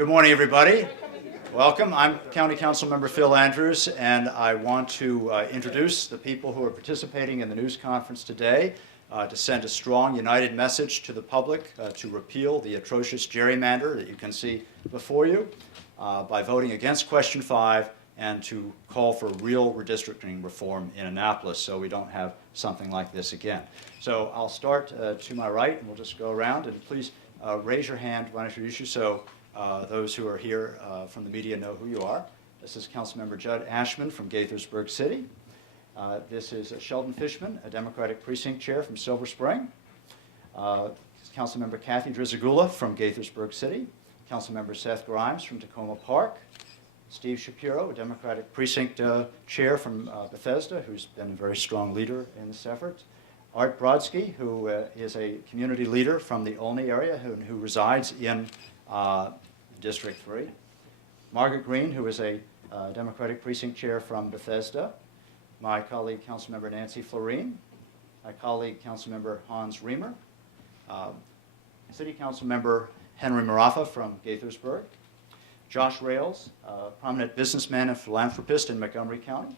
Good morning, everybody. Welcome. I'm County Councilmember Phil Andrews, and I want to introduce the people who are participating in the news conference today to send a strong, united message to the public to repeal the atrocious gerrymander that you can see before you by voting against Question 5 and to call for real redistricting reform in Annapolis so we don't have something like this again. So I'll start to my right, and we'll just go around, and please raise your hand when I introduce you so those who are here from the media know who you are. This is Councilmember Judd Ashman from Gaithersburg City. This is Sheldon Fishman, a Democratic Precinct Chair from Silver Spring. Councilmember Cathy Drzyzgula from Gaithersburg City. Councilmember Seth Grimes from Takoma Park. Steve Shapiro, a Democratic Precinct Chair from Bethesda, who's been a very strong leader in this effort. Art Brodsky, who is a community leader from the Olney area who resides in District 3. Margaret Green, who is a Democratic Precinct Chair from Bethesda. My colleague, Councilmember Nancy Floreen. My colleague, Councilmember Hans Riemer. City Councilmember Henry Marraffa from Gaithersburg. Josh Rails, a prominent businessman and philanthropist in Montgomery County.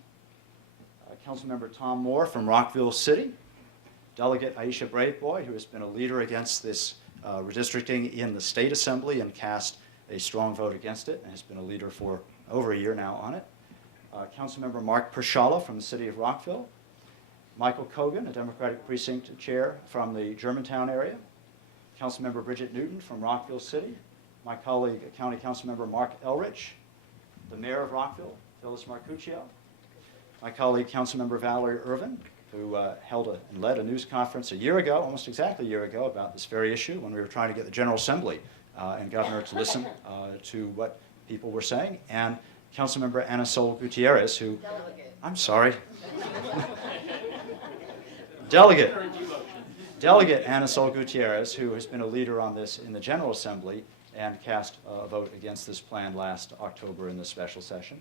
Councilmember Tom Moore from Rockville City. Delegate Aisha Braveboy, who has been a leader against this redistricting in the State Assembly and cast a strong vote against it and has been a leader for over a year now on it. Councilmember Marc Pierzchala from the city of Rockville. Michael Kogan, a Democratic Precinct Chair from the Germantown area. Councilmember Bridget Newton from Rockville City. My colleague, County Councilmember Marc Elrich. The Mayor of Rockville, Phyllis Marcuccio. My colleague, Councilmember Valerie Ervin, who held and led a news conference a year ago, almost exactly a year ago, about this very issue when we were trying to get the General Assembly and Governor to listen to what people were saying. And Councilmember Gutierrez, who... Delegate. I'm sorry. Delegate Gutierrez, who has been a leader on this in the General Assembly and cast a vote against this plan last October in the special session.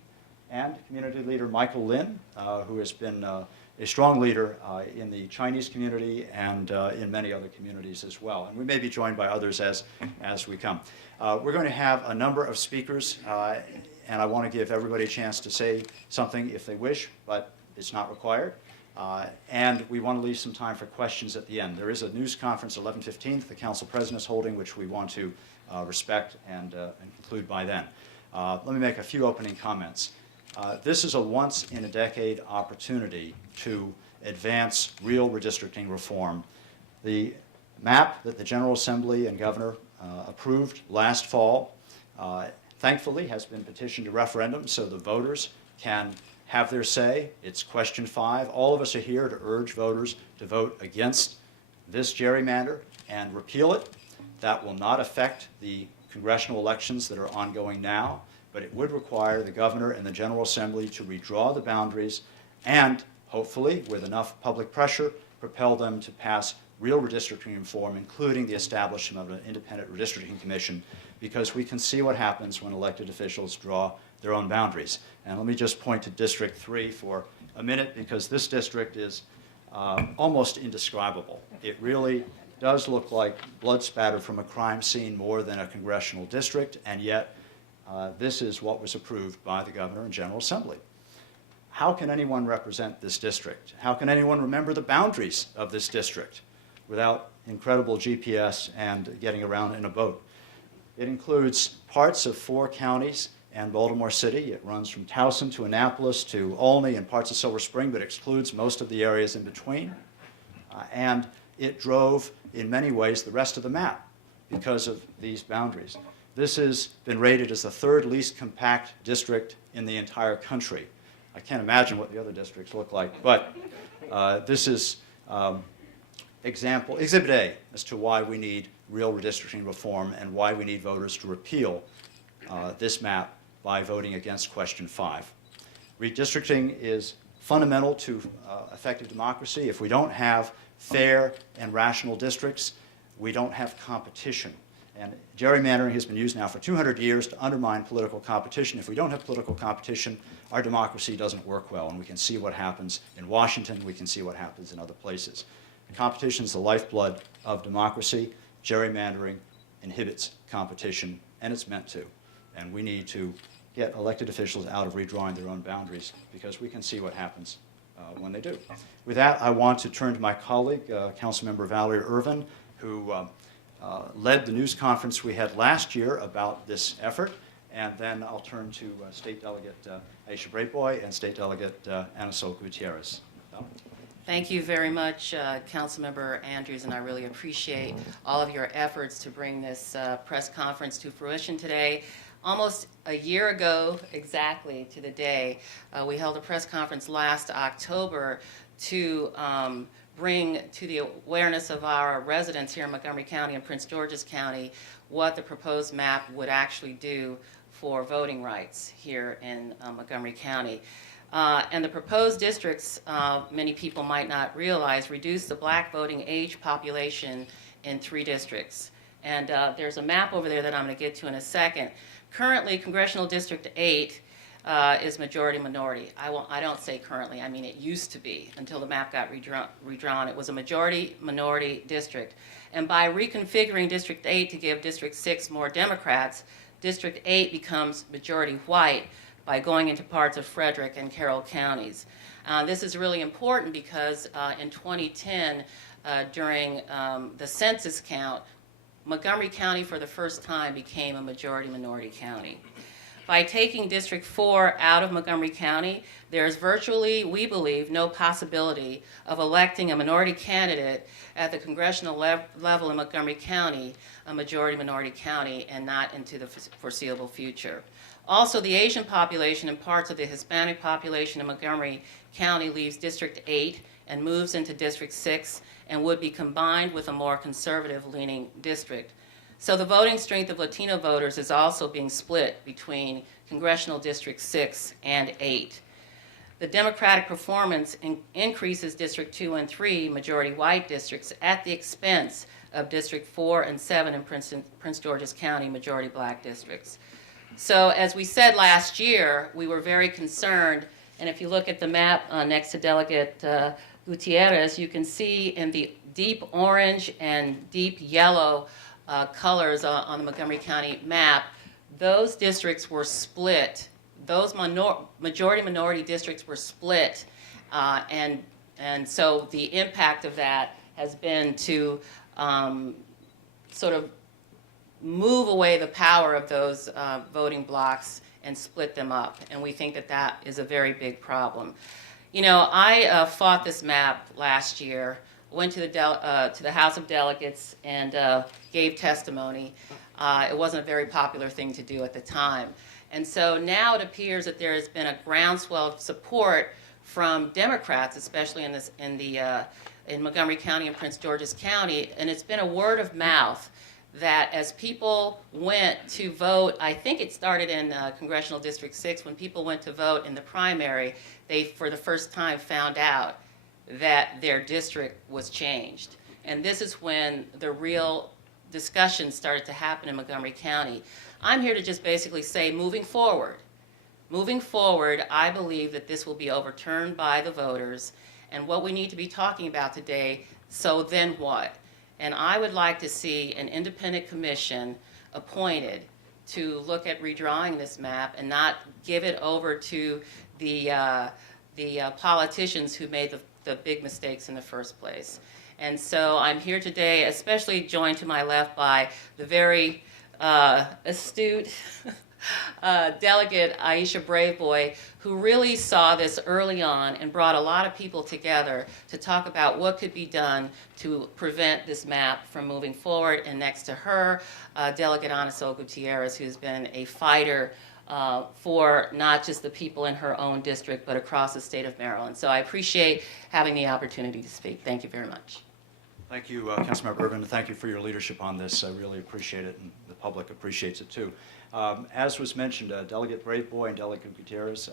And community leader Michael Lin, who has been a strong leader in the Chinese community and in many other communities as well. And we may be joined by others as we come. We're going to have a number of speakers, and I want to give everybody a chance to say something if they wish, but it's not required. And we want to leave some time for questions at the end. There is a news conference at 11:15 the Council President is holding, which we want to respect and conclude by then. Let me make a few opening comments. This is a once-in-a-decade opportunity to advance real redistricting reform. The map that the General Assembly and Governor approved last fall, thankfully, has been petitioned to referendum so the voters can have their say. It's Question 5. All of us are here to urge voters to vote against this gerrymander and repeal it. That will not affect the congressional elections that are ongoing now, but it would require the governor and the General Assembly to redraw the boundaries and, hopefully, with enough public pressure, propel them to pass real redistricting reform, including the establishment of an independent redistricting commission, because we can see what happens when elected officials draw their own boundaries. And let me just point to District 3 for a minute, because this district is almost indescribable. It really does look like blood spattered from a crime scene more than a congressional district, and yet this is what was approved by the Governor and General Assembly. How can anyone represent this district? How can anyone remember the boundaries of this district without incredible GPS and getting around in a boat? It includes parts of 4 counties and Baltimore City. It runs from Towson to Annapolis to Olney and parts of Silver Spring, but excludes most of the areas in between. And it drove, in many ways, the rest of the map because of these boundaries. This has been rated as the 3rd least compact district in the entire country. I can't imagine what the other districts look like, but this is Exhibit A as to why we need real redistricting reform and why we need voters to repeal this map by voting against Question 5. Redistricting is fundamental to effective democracy. If we don't have fair and rational districts, we don't have competition. And gerrymandering has been used now for 200 years to undermine political competition. If we don't have political competition, our democracy doesn't work well, and we can see what happens in Washington, we can see what happens in other places. Competition is the lifeblood of democracy. Gerrymandering inhibits competition, and it's meant to. And we need to get elected officials out of redrawing their own boundaries, because we can see what happens when they do. With that, I want to turn to my colleague, Councilmember Valerie Ervin, who led the news conference we had last year about this effort. And then I'll turn to State Delegate Aisha Braveboy and State Delegate Gutierrez. Thank you very much, Councilmember Andrews, and I really appreciate all of your efforts to bring this press conference to fruition today. Almost a year ago, exactly to the day, we held a press conference last October to bring to the awareness of our residents here in Montgomery County and Prince George's County what the proposed map would actually do for voting rights here in Montgomery County. And the proposed districts, many people might not realize, reduce the black voting age population in 3 districts. And there's a map over there that I'm going to get to in a second. Currently, Congressional District 8 is majority-minority. I don't say currently, I mean it used to be until the map got redrawn. It was a majority-minority district. And by reconfiguring District 8 to give District 6 more Democrats, District 8 becomes majority-white by going into parts of Frederick and Carroll counties. This is really important because in 2010, during the census count, Montgomery County for the first time became a majority-minority county. By taking District 4 out of Montgomery County, there is virtually, we believe, no possibility of electing a minority candidate at the congressional level in Montgomery County, a majority-minority county, and not into the foreseeable future. Also, the Asian population and parts of the Hispanic population in Montgomery County leaves District 8 and moves into District 6 and would be combined with a more conservative-leaning district. So the voting strength of Latino voters is also being split between Congressional District 6 and 8. The Democratic performance increases District 2 and 3 majority-white districts at the expense of District 4 and 7 in Prince George's County majority-black districts. So as we said last year, we were very concerned, and if you look at the map next to Delegate Gutierrez, you can see in the deep orange and deep yellow colors on the Montgomery County map, those districts were split. Those majority-minority districts were split, and so the impact of that has been to sort of move away the power of those voting blocks and split them up, and we think that that is a very big problem. You know, I fought this map last year, went to the House of Delegates and gave testimony. It wasn't a very popular thing to do at the time. And so now it appears that there has been a groundswell of support from Democrats, especially in Montgomery County and Prince George's County, and it's been a word of mouth that as people went to vote, I think it started in Congressional District 6, when people went to vote in the primary, they for the first time found out that their district was changed. And this is when the real discussion started to happen in Montgomery County. I'm here to just basically say, moving forward, I believe that this will be overturned by the voters, and what we need to be talking about today, so then what? And I would like to see an independent commission appointed to look at redrawing this map and not give it over to the politicians who made the big mistakes in the first place. And so I'm here today, especially joined to my left by the very astute Delegate Aisha Braveboy, who really saw this early on and brought a lot of people together to talk about what could be done to prevent this map from moving forward. And next to her, Delegate Gutierrez, who's been a fighter for not just the people in her own district, but across the state of Maryland. So I appreciate having the opportunity to speak. Thank you very much. Thank you, Councilmember Ervin, and thank you for your leadership on this. I really appreciate it, and the public appreciates it too. As was mentioned, Delegate Braveboy and Delegate Gutierrez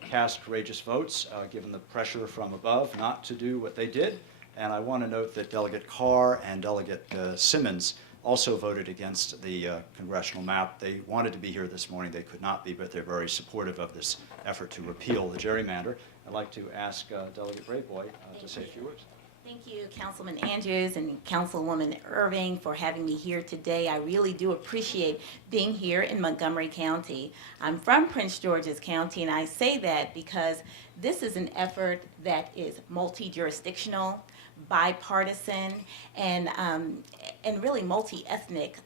cast courageous votes, given the pressure from above not to do what they did. And I want to note that Delegate Carr and Delegate Simmons also voted against the congressional map. They wanted to be here this morning. They could not be, but they're very supportive of this effort to repeal the gerrymander. I'd like to ask Delegate Braveboy to say a few words. Thank you, Councilman Andrews and Councilwoman Ervin, for having me here today. I really do appreciate being here in Montgomery County. I'm from Prince George's County, and I say that because this is an effort that is multi-jurisdictional, bipartisan, and really multi-ethnic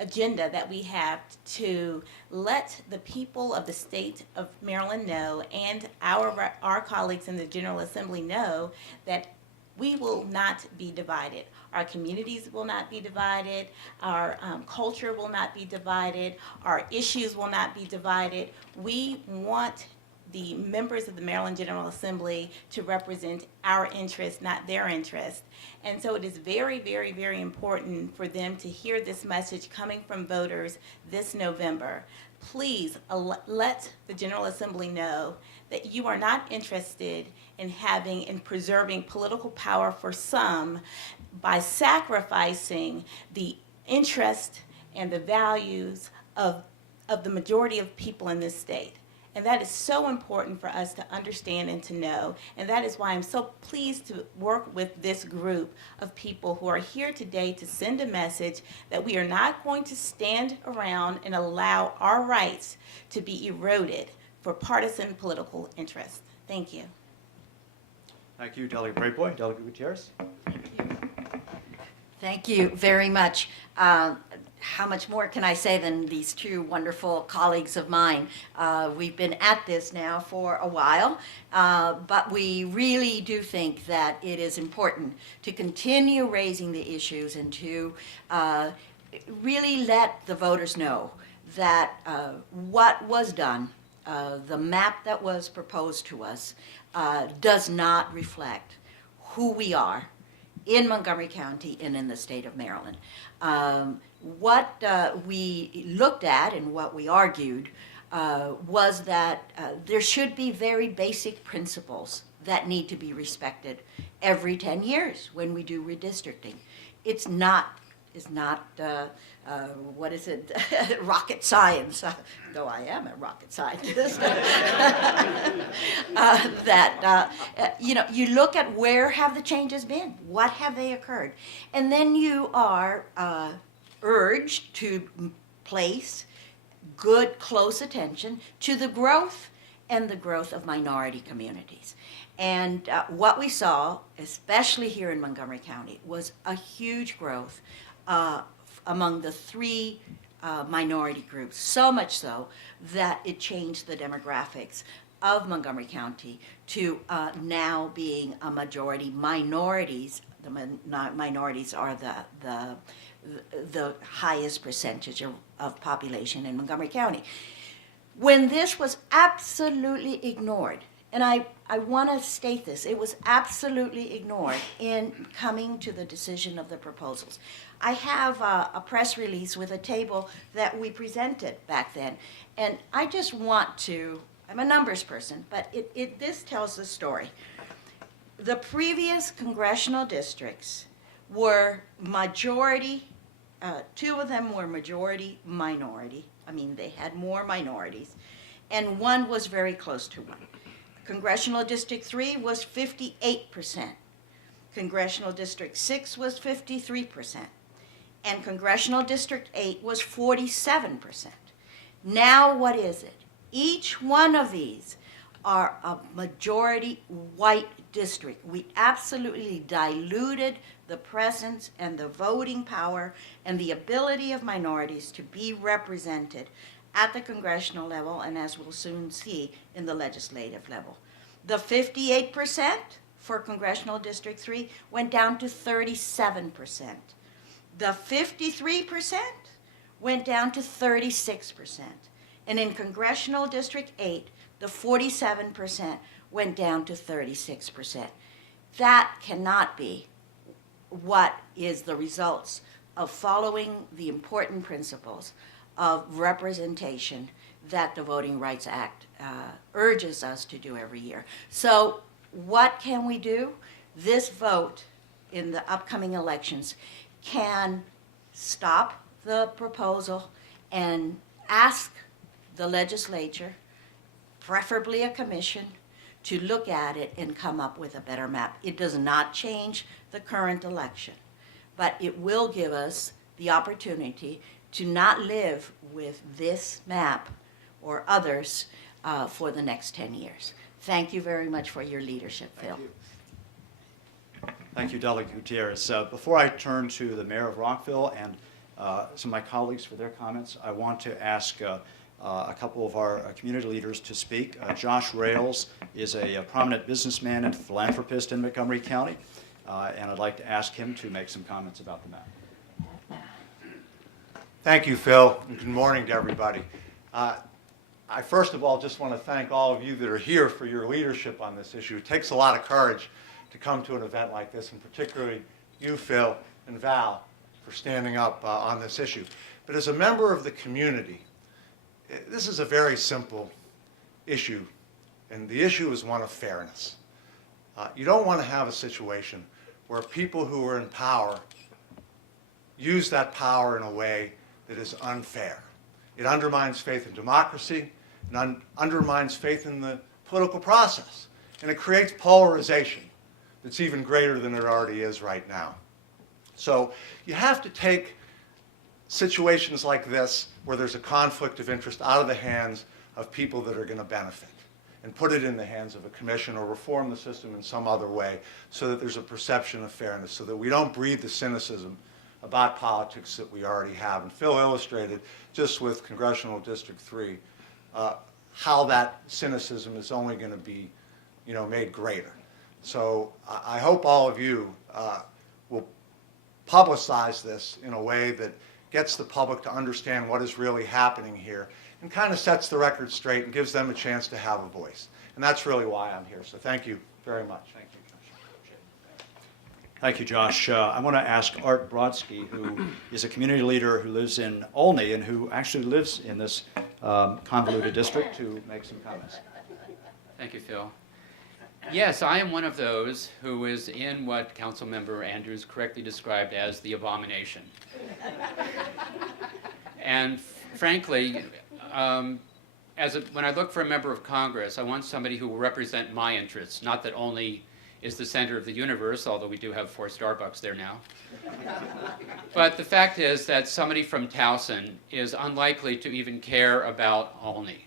agenda that we have to let the people of the state of Maryland know, and our colleagues in the General Assembly know, that we will not be divided. Our communities will not be divided. Our culture will not be divided. Our issues will not be divided. We want the members of the Maryland General Assembly to represent our interests, not their interests. And so it is very, very, very important for them to hear this message coming from voters this November. Please let the General Assembly know that you are not interested in having and preserving political power for some by sacrificing the interest and the values of the majority of people in this state. And that is so important for us to understand and to know. And that is why I'm so pleased to work with this group of people who are here today to send a message that we are not going to stand around and allow our rights to be eroded for partisan political interest. Thank you. Thank you, Delegate Braveboy. Delegate Gutierrez. Thank you very much. How much more can I say than these two wonderful colleagues of mine? We've been at this now for a while, but we really do think that it is important to continue raising the issues and to really let the voters know that what was done, the map that was proposed to us, does not reflect who we are in Montgomery County and in the state of Maryland. What we looked at and what we argued was that there should be very basic principles that need to be respected every 10 years when we do redistricting. It's not what is it, rocket science, though I am a rocket scientist, you look at where have the changes been, what have they occurred, and then you are urged to place good, close attention to the growth and the growth of minority communities. And what we saw, especially here in Montgomery County, was a huge growth among the three minority groups, so much so that it changed the demographics of Montgomery County to now being a majority minorities. The minorities are the highest percentage of population in Montgomery County. When this was absolutely ignored, and I want to state this, it was absolutely ignored in coming to the decision of the proposals. I have a press release with a table that we presented back then, and I just want to, I'm a numbers person, but this tells the story. The previous congressional districts were majority, two of them were majority minority. I mean, they had more minorities, and one was very close to one. Congressional District 3 was 58%. Congressional District 6 was 53%. And Congressional District 8 was 47%. Now what is it? Each one of these are a majority white district. We absolutely diluted the presence and the voting power and the ability of minorities to be represented at the congressional level, and as we'll soon see, in the legislative level. The 58% for Congressional District 3 went down to 37%. The 53% went down to 36%. And in Congressional District 8, the 47% went down to 36%. That cannot be what is the results of following the important principles of representation that the Voting Rights Act urges us to do every year. So what can we do? This vote in the upcoming elections can stop the proposal and ask the legislature, preferably a commission, to look at it and come up with a better map. It does not change the current election, but it will give us the opportunity to not live with this map or others for the next 10 years. Thank you very much for your leadership, Phil. Thank you. Thank you, Delegate Gutierrez. Before I turn to the Mayor of Rockville and some of my colleagues for their comments, I want to ask a couple of our community leaders to speak. Josh Rails is a prominent businessman and philanthropist in Montgomery County, and I'd like to ask him to make some comments about the map. Thank you, Phil, and good morning to everybody. I first of all just want to thank all of you that are here for your leadership on this issue. It takes a lot of courage to come to an event like this, and particularly you, Phil, and Val, for standing up on this issue. But as a member of the community, this is a very simple issue, and the issue is one of fairness. You don't want to have a situation where people who are in power use that power in a way that is unfair. It undermines faith in democracy, and undermines faith in the political process, and it creates polarization that's even greater than it already is right now. So you have to take situations like this, where there's a conflict of interest, out of the hands of people that are going to benefit, and put it in the hands of a commission or reform the system in some other way so that there's a perception of fairness, so that we don't breed the cynicism about politics that we already have. And Phil illustrated, just with Congressional District 3, how that cynicism is only going to be, made greater. So I hope all of you will publicize this in a way that gets the public to understand what is really happening here, and kind of sets the record straight and gives them a chance to have a voice. And that's really why I'm here. So thank you very much. Thank you. Thank you, Josh. I want to ask Art Brodsky, who is a community leader who lives in Olney and who actually lives in this convoluted district, to make some comments. Thank you, Phil. Yes, I am one of those who is in what Councilmember Andrews correctly described as the abomination. And frankly, when I look for a member of Congress, I want somebody who will represent my interests, not that Olney is the center of the universe, although we do have 4 Starbucks there now. But the fact is that somebody from Towson is unlikely to even care about Olney.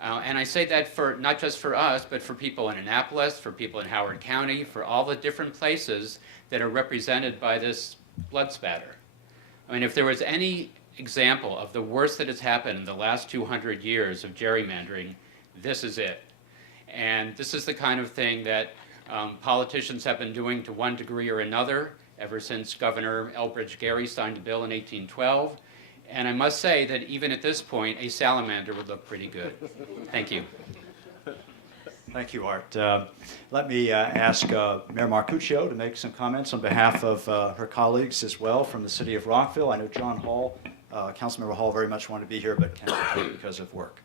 And I say that for not just for us, but for people in Annapolis, for people in Howard County, for all the different places that are represented by this blood spatter. I mean, if there was any example of the worst that has happened in the last 200 years of gerrymandering, this is it. And this is the kind of thing that politicians have been doing to one degree or another ever since Governor Elbridge Gerry signed a bill in 1812. And I must say that even at this point, a salamander would look pretty good. Thank you. Thank you, Art. Let me ask Mayor Marcuccio to make some comments on behalf of her colleagues as well from the city of Rockville. I know John Hall, Councilmember Hall, very much wanted to be here, but can't because of work.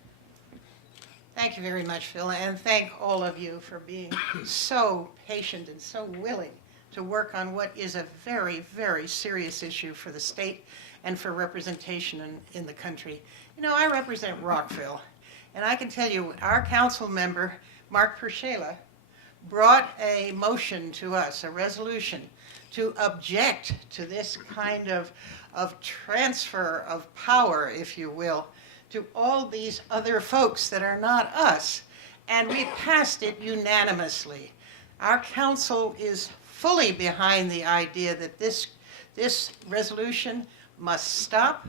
Thank you very much, Phil, and thank all of you for being so patient and so willing to work on what is a very, very serious issue for the state and for representation in the country. I represent Rockville, and I can tell you our council member, Marc Pierzchala, brought a motion to us, a resolution, to object to this kind of transfer of power, if you will, to all these other folks that are not us. And we passed it unanimously. Our council is fully behind the idea that this resolution must stop,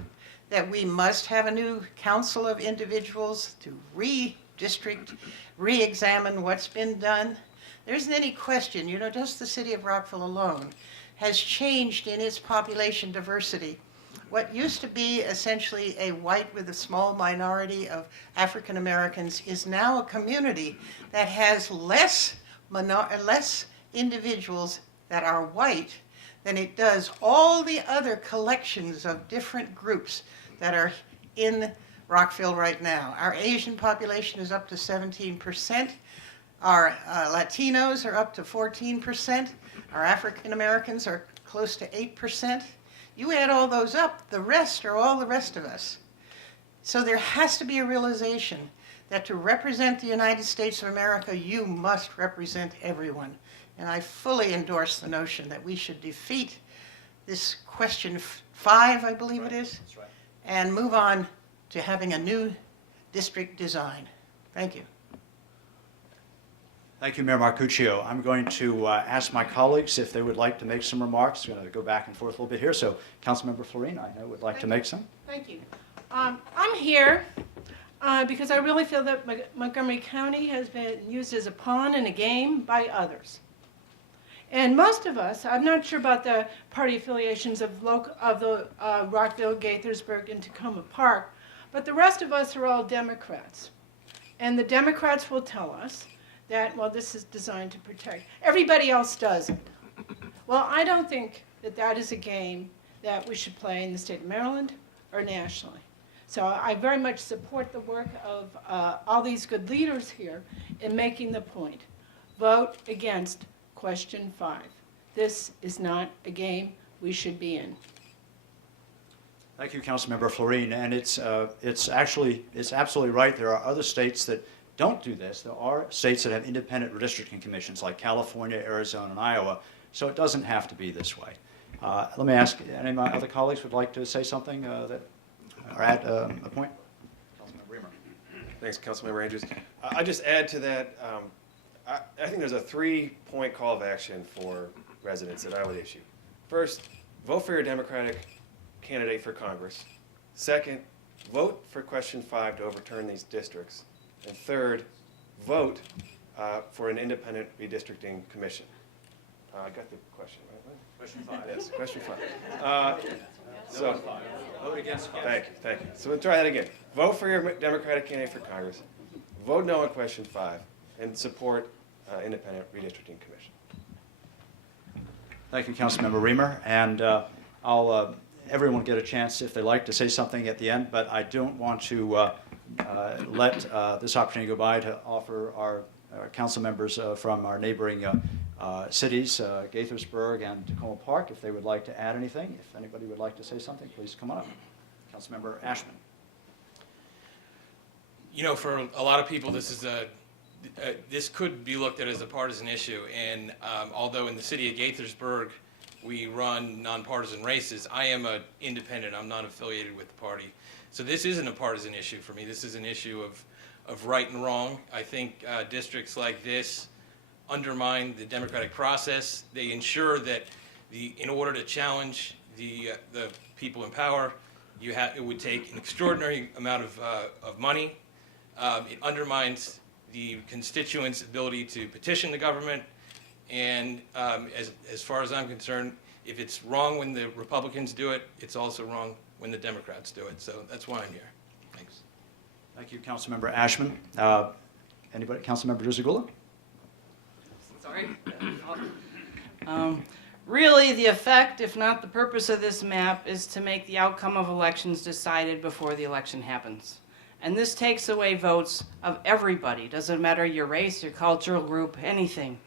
that we must have a new council of individuals to redistrict, re-examine what's been done. There isn't any question, just the city of Rockville alone has changed in its population diversity. What used to be essentially a white with a small minority of African Americans is now a community that has less individuals that are white than it does all the other collections of different groups that are in Rockville right now. Our Asian population is up to 17%. Our Latinos are up to 14%. Our African Americans are close to 8%. You add all those up, the rest are all the rest of us. So there has to be a realization that to represent the United States of America, you must represent everyone. And I fully endorse the notion that we should defeat this question 5, I believe it is, That's right. and move on to having a new district design. Thank you. Thank you, Mayor Marcuccio. I'm going to ask my colleagues if they would like to make some remarks. I'm going to go back and forth a little bit here. So Councilmember Floreen, I know, would like to make some. Thank you. I'm here because I really feel that Montgomery County has been used as a pawn in a game by others. And most of us, I'm not sure about the party affiliations of the Rockville, Gaithersburg, and Takoma Park, but the rest of us are all Democrats. And the Democrats will tell us that, well, this is designed to protect. Everybody else does it. Well, I don't think that that is a game that we should play in the state of Maryland or nationally. So I very much support the work of all these good leaders here in making the point. Vote against question 5. This is not a game we should be in. Thank you, Councilmember Floreen. And it's absolutely right. There are other states that don't do this. There are states that have independent redistricting commissions like California, Arizona, and Iowa. So it doesn't have to be this way. Let me ask, any of my other colleagues would like to say something or add a point? Councilmember Riemer. Thanks, Councilmember Andrews. I just add to that, I think there's a 3-point call of action for residents that I would issue. First, vote for your Democratic candidate for Congress. Second, vote for question 5 to overturn these districts. And third, vote for an independent redistricting commission. I got the question right? Question 5. Yes, question 5. So, Vote against. thank you. So we'll try that again. Vote for your Democratic candidate for Congress. Vote no on question 5, and support independent redistricting commission. Thank you, Councilmember Riemer. And I'll everyone get a chance if they like to say something at the end, but I don't want to let this opportunity go by to offer our council members from our neighboring cities, Gaithersburg and Takoma Park, if they would like to add anything. If anybody would like to say something, please come on up. Councilmember Ashman. You know, for a lot of people, this is this could be looked at as a partisan issue. And although in the city of Gaithersburg we run nonpartisan races, I am an independent. I'm not affiliated with the party. So this isn't a partisan issue for me. This is an issue of right and wrong. I think districts like this undermine the democratic process. They ensure that in order to challenge the people in power, it would take an extraordinary amount of money. It undermines the constituents' ability to petition the government. And as far as I'm concerned, if it's wrong when the Republicans do it, it's also wrong when the Democrats do it. So that's why I'm here. Thanks. Thank you, Councilmember Ashman. Anybody? Councilmember Drzyzgula? Sorry. Really, the effect, if not the purpose of this map, is to make the outcome of elections decided before the election happens. And this takes away votes of everybody. Doesn't matter your race, your cultural group, anything.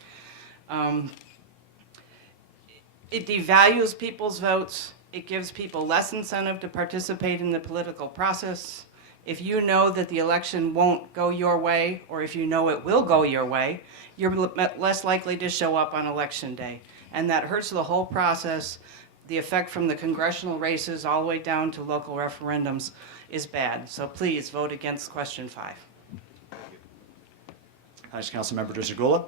It devalues people's votes. It gives people less incentive to participate in the political process. If you know that the election won't go your way, or if you know it will go your way, you're less likely to show up on election day. And that hurts the whole process. The effect from the congressional races all the way down to local referendums is bad. So please vote against question 5. Thanks, Councilmember Drzyzgula.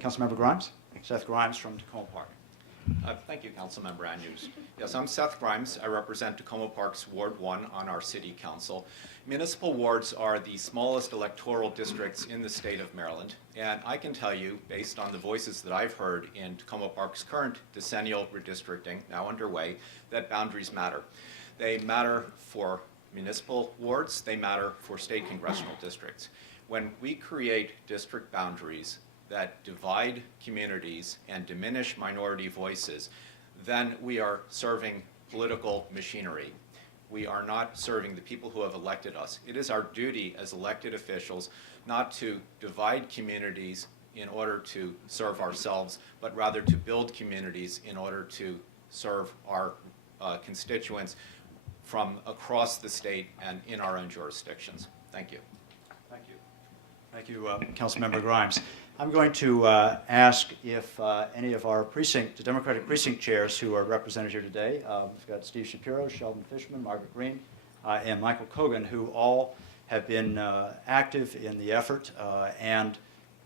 Councilmember Grimes? Seth Grimes from Takoma Park. Thank you, Councilmember Andrews. Yes, I'm Seth Grimes. I represent Takoma Park's Ward 1 on our City Council. Municipal wards are the smallest electoral districts in the state of Maryland, and I can tell you, based on the voices that I've heard in Takoma Park's current decennial redistricting, now underway, that boundaries matter. They matter for municipal wards, they matter for state congressional districts. When we create district boundaries that divide communities and diminish minority voices, then we are serving political machinery. We are not serving the people who have elected us. It is our duty as elected officials not to divide communities in order to serve ourselves, but rather to build communities in order to serve our constituents from across the state and in our own jurisdictions. Thank you. Thank you, Councilmember Grimes. I'm going to ask if any of our precinct, the Democratic precinct chairs who are represented here today, we've got Steve Shapiro, Sheldon Fishman, Margaret Green, and Michael Kogan, who all have been active in the effort and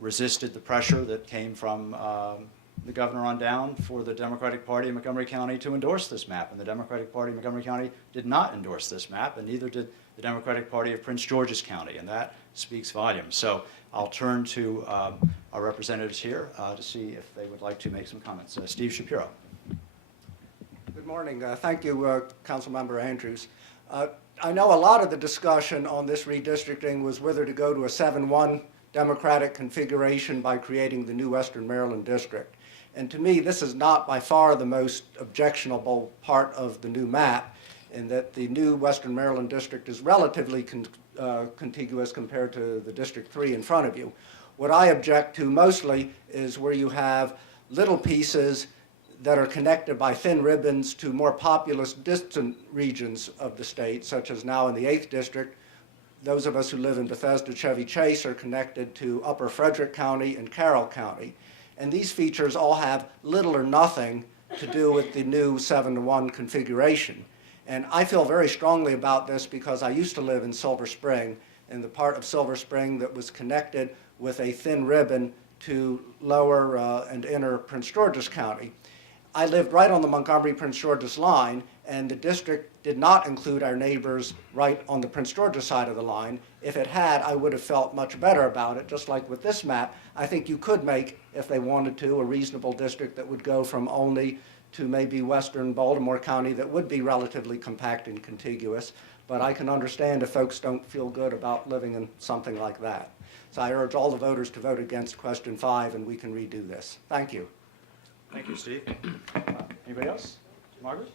resisted the pressure that came from the governor on down for the Democratic Party in Montgomery County to endorse this map. And the Democratic Party in Montgomery County did not endorse this map, and neither did the Democratic Party of Prince George's County, and that speaks volumes. So I'll turn to our representatives here to see if they would like to make some comments. Steve Shapiro. Good morning. Thank you, Councilmember Andrews. I know a lot of the discussion on this redistricting was whether to go to a 7-1 Democratic configuration by creating the new Western Maryland district. And to me, this is not by far the most objectionable part of the new map, in that the new Western Maryland district is relatively contiguous compared to the District 3 in front of you. What I object to mostly is where you have little pieces that are connected by thin ribbons to more populous distant regions of the state, such as now in the 8th District. Those of us who live in Bethesda, Chevy Chase are connected to Upper Frederick County and Carroll County. And these features all have little or nothing to do with the new 7-1 configuration. And I feel very strongly about this because I used to live in Silver Spring, in the part of Silver Spring that was connected with a thin ribbon to lower and inner Prince George's County. I lived right on the Montgomery-Prince George's line, and the district did not include our neighbors right on the Prince George's side of the line. If it had, I would have felt much better about it. Just like with this map, I think you could make, if they wanted to, a reasonable district that would go from Olney to maybe western Baltimore County that would be relatively compact and contiguous. But I can understand if folks don't feel good about living in something like that. So I urge all the voters to vote against question 5, and we can redo this. Thank you. Thank you, Steve. Anybody else? Margaret?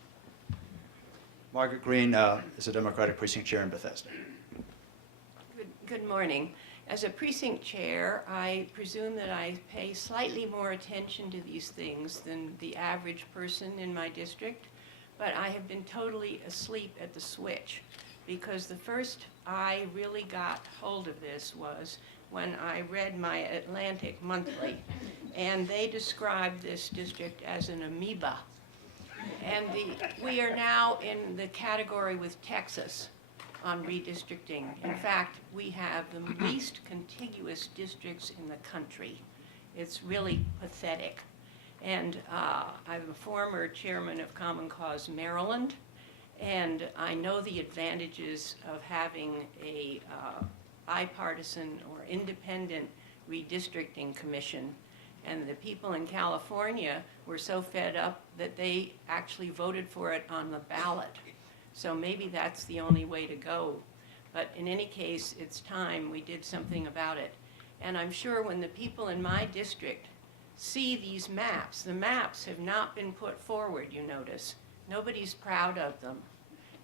Margaret Green is a Democratic precinct chair in Bethesda. Good morning. As a precinct chair, I presume that I pay slightly more attention to these things than the average person in my district, but I have been totally asleep at the switch, because the first I really got hold of this was when I read my Atlantic Monthly, and they described this district as an amoeba. And we are now in the category with Texas on redistricting. In fact, we have the least contiguous districts in the country. It's really pathetic. And I'm a former chairman of Common Cause Maryland, and I know the advantages of having a bipartisan or independent redistricting commission. And the people in California were so fed up that they actually voted for it on the ballot. So maybe that's the only way to go. But in any case, it's time we did something about it. And I'm sure when the people in my district see these maps, the maps have not been put forward, you notice. Nobody's proud of them.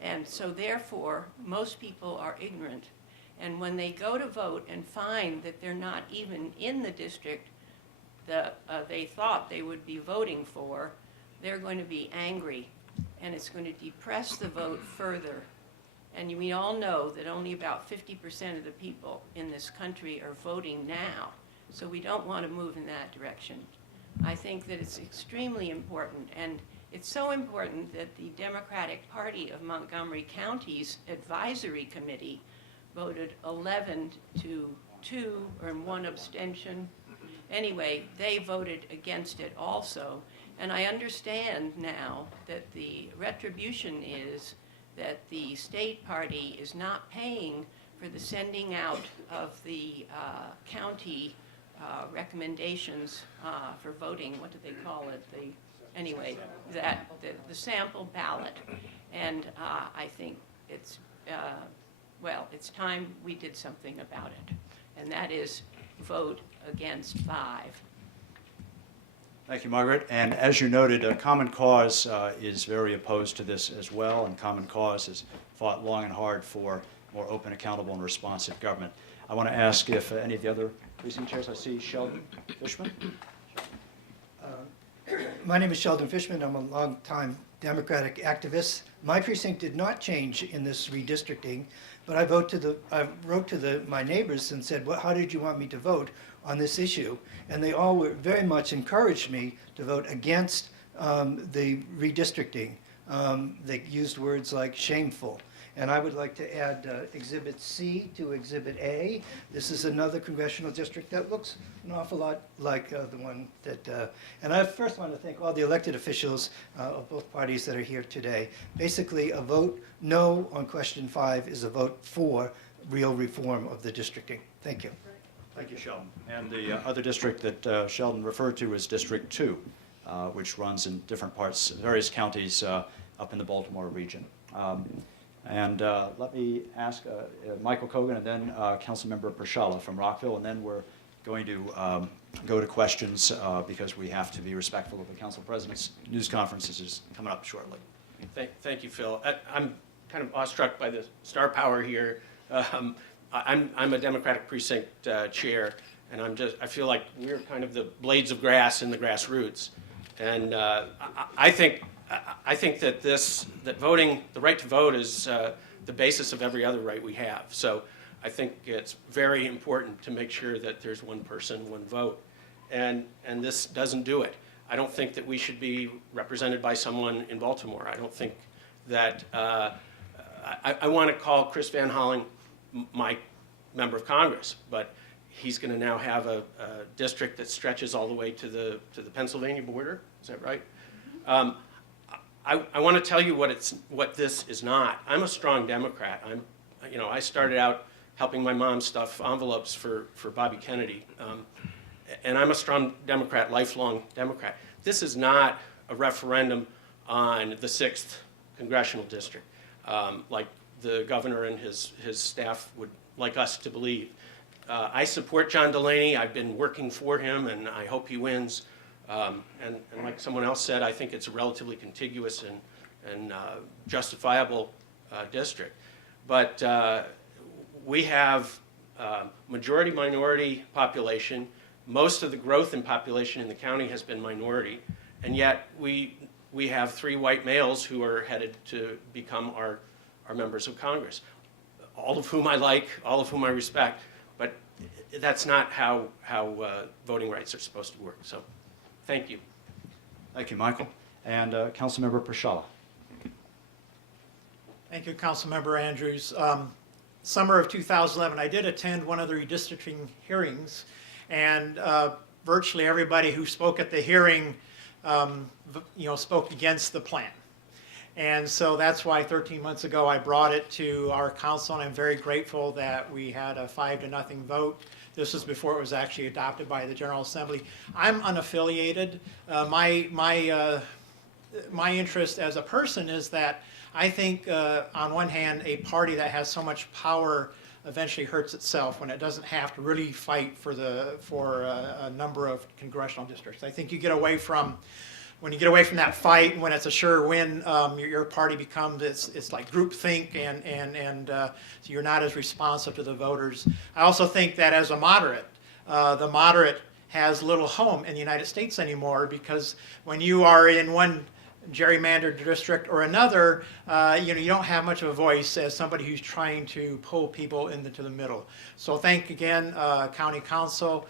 And so therefore, most people are ignorant. And when they go to vote and find that they're not even in the district that they thought they would be voting for, they're going to be angry, and it's going to depress the vote further. And we all know that only about 50% of the people in this country are voting now, so we don't want to move in that direction. I think that it's extremely important, and it's so important that the Democratic Party of Montgomery County's advisory committee voted 11 to 2 and 1 abstention. Anyway, they voted against it also. And I understand now that the retribution is that the state party is not paying for the sending out of the county recommendations for voting. What do they call it? Anyway, the sample ballot. And I think it's, well, it's time we did something about it. And that is vote against 5. Thank you, Margaret. And as you noted, Common Cause is very opposed to this as well, and Common Cause has fought long and hard for more open, accountable, and responsive government. I want to ask if any of the other precinct chairs, I see Sheldon Fishman. My name is Sheldon Fishman. I'm a longtime Democratic activist. My precinct did not change in this redistricting, but I wrote to my neighbors and said, well, how did you want me to vote on this issue? And they all were very much encouraged me to vote against the redistricting. They used words like shameful. And I would like to add Exhibit C to Exhibit A. This is another congressional district that looks an awful lot like the one that, and I first want to thank all the elected officials of both parties that are here today. Basically, a vote no on question 5 is a vote for real reform of the districting. Thank you. Thank you, Sheldon. And the other district that Sheldon referred to is District 2, which runs in different parts, various counties up in the Baltimore region. And let me ask Michael Kogan and then Councilmember Pierzchala from Rockville, and then we're going to go to questions because we have to be respectful of the Council President's news conference, which is coming up shortly. Thank you, Phil. I'm kind of awestruck by the star power here. I'm a Democratic precinct chair, and I feel like we're kind of the blades of grass in the grassroots. And I think that voting, the right to vote, is the basis of every other right we have. So I think it's very important to make sure that there's one person, one vote. And this doesn't do it. I don't think that we should be represented by someone in Baltimore. I don't think that, I want to call Chris Van Hollen my member of Congress, but he's going to now have a district that stretches all the way to the Pennsylvania border. Is that right? I want to tell you what this is not. I'm a strong Democrat. I started out helping my mom stuff envelopes for Bobby Kennedy, and I'm a strong Democrat, lifelong Democrat. This is not a referendum on the 6th congressional district, like the governor and his staff would like us to believe. I support John Delaney. I've been working for him, and I hope he wins. And like someone else said, I think it's a relatively contiguous and justifiable district. But we have majority-minority population. Most of the growth in population in the county has been minority, and yet we have 3 white males who are headed to become our members of Congress, all of whom I like, all of whom I respect, but that's not how voting rights are supposed to work. So. Thank you. Thank you, Michael. And Councilmember Pierzchala. Thank you, Councilmember Andrews. Summer of 2011, I did attend one of the redistricting hearings, and virtually everybody who spoke at the hearing, spoke against the plan. And so that's why 13 months ago I brought it to our council, and I'm very grateful that we had a 5-0 vote. This was before it was actually adopted by the General Assembly. I'm unaffiliated. My interest as a person is that I think, on one hand, a party that has so much power eventually hurts itself when it doesn't have to really fight for a number of congressional districts. I think when you get away from that fight, when it's a sure win, your party becomes, it's like groupthink, and so you're not as responsive to the voters. I also think that as a moderate, the moderate has little home in the United States anymore, because when you are in one gerrymandered district or another, you don't have much of a voice as somebody who's trying to pull people into the middle. So thank again, County Council,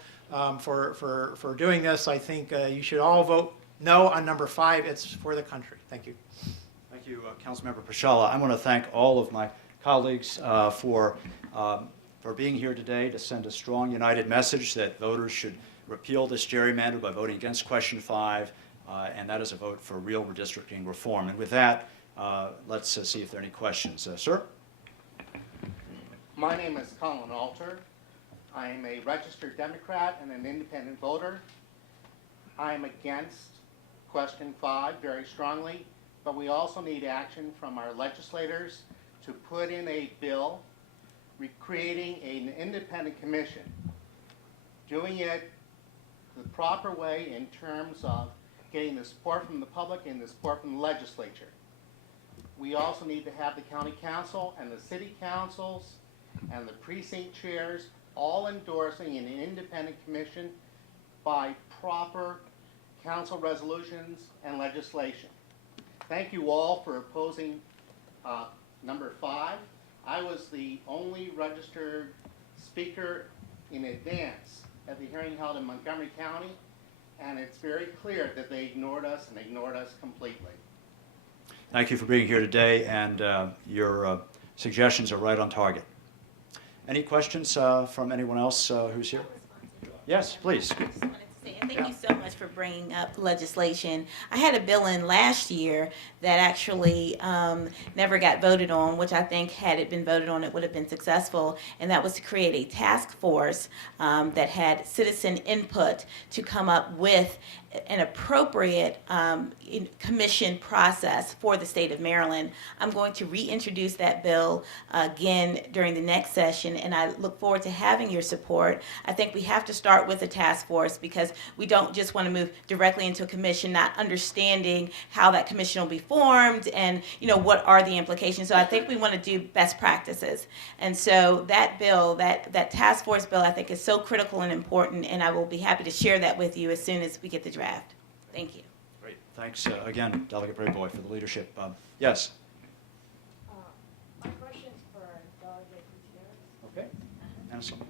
for doing this. I think you should all vote no on number 5. It's for the country. Thank you. Thank you, Councilmember Pierzchala. I want to thank all of my colleagues for being here today to send a strong, united message that voters should repeal this gerrymander by voting against question 5, and that is a vote for real redistricting reform. And with that, let's see if there are any questions. Sir? My name is Colin Alter. I am a registered Democrat and an independent voter. I am against question 5 very strongly, but we also need action from our legislators to put in a bill creating an independent commission, doing it the proper way in terms of getting the support from the public and the support from the legislature. We also need to have the county council and the city councils and the precinct chairs all endorsing an independent commission by proper council resolutions, and legislation. Thank you all for opposing number 5. I was the only registered speaker in advance at the hearing held in Montgomery County, and it's very clear that they ignored us and ignored us completely. Thank you for being here today, and your suggestions are right on target. Any questions from anyone else who's here? Yes, please. And thank you so much for bringing up legislation. I had a bill in last year that actually never got voted on, which I think had it been voted on, it would have been successful, and that was to create a task force that had citizen input to come up with an appropriate commission process for the state of Maryland. I'm going to reintroduce that bill again during the next session, and I look forward to having your support. I think we have to start with a task force because we don't just want to move directly into a commission, not understanding how that commission will be formed and what are the implications. So I think we want to do best practices. And so that bill, that task force bill, I think is so critical and important, and I will be happy to share that with you as soon as we get the draft. Thank you. Great. Thanks again, Delegate Braveboy, for the leadership. Yes? My question's for Delegate Gutierrez. Okay. Ansel.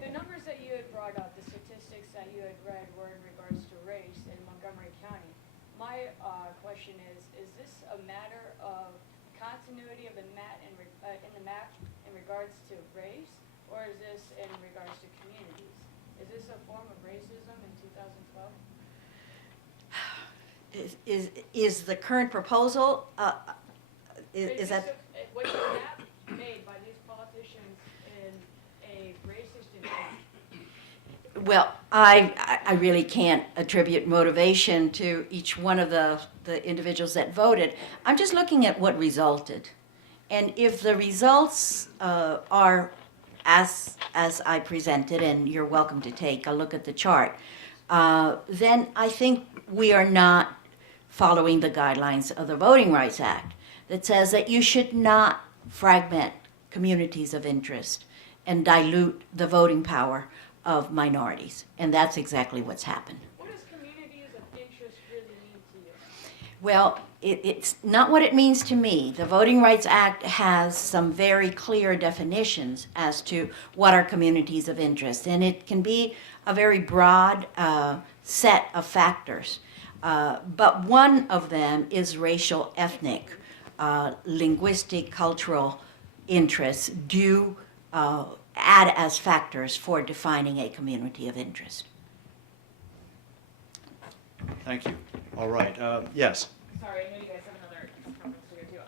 The numbers that you had brought up, the statistics that you had read were in regards to race in Montgomery County. My question is this a matter of continuity of the map in regards to race, or is this in regards to communities? Is this a form of racism in 2012? Is the current proposal, is that? Was the map made by these politicians in a racist intent? Well, I really can't attribute motivation to each one of the individuals that voted. I'm just looking at what resulted. And if the results are as I presented, and you're welcome to take a look at the chart, then I think we are not following the guidelines of the Voting Rights Act that says that you should not fragment communities of interest and dilute the voting power of minorities. And that's exactly what's happened. What does communities of interest really mean to you? Well, it's not what it means to me. The Voting Rights Act has some very clear definitions as to what are communities of interest, and it can be a very broad set of factors. But one of them is racial, ethnic, linguistic, cultural interests do add as factors for defining a community of interest. Thank you. All right. Yes? Sorry, I know you guys have another conference to go to.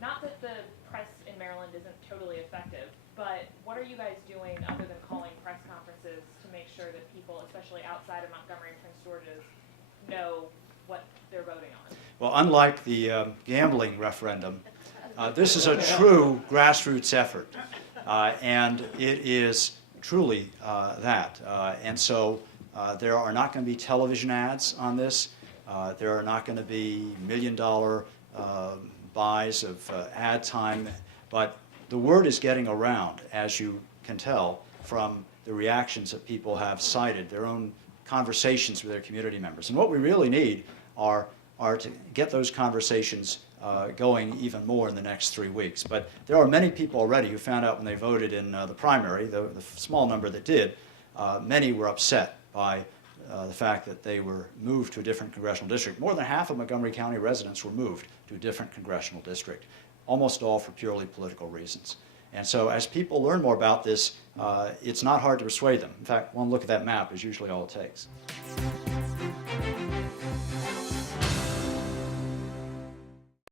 Not that the press in Maryland isn't totally effective, but what are you guys doing other than calling press conferences to make sure that people, especially outside of Montgomery and Prince George's, know what they're voting on? Well, unlike the gambling referendum, this is a true grassroots effort, and it is truly that. And so there are not going to be television ads on this. There are not going to be million-dollar buys of ad time, but the word is getting around, as you can tell from the reactions that people have cited, their own conversations with their community members. And what we really need are to get those conversations going even more in the next 3 weeks. But there are many people already who found out when they voted in the primary, the small number that did, many were upset by the fact that they were moved to a different congressional district. More than half of Montgomery County residents were moved to a different congressional district, almost all for purely political reasons. And so as people learn more about this, it's not hard to persuade them. In fact, one look at that map is usually all it takes.